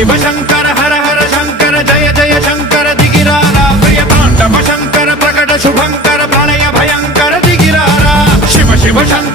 शिव शंकर हर हर शंकर जय जय शंकर दिगिरारा प्रिय तांडव शंकर प्रकट शुभंकर प्रणय भयंकर दिगिरारा शिव शिव शंकर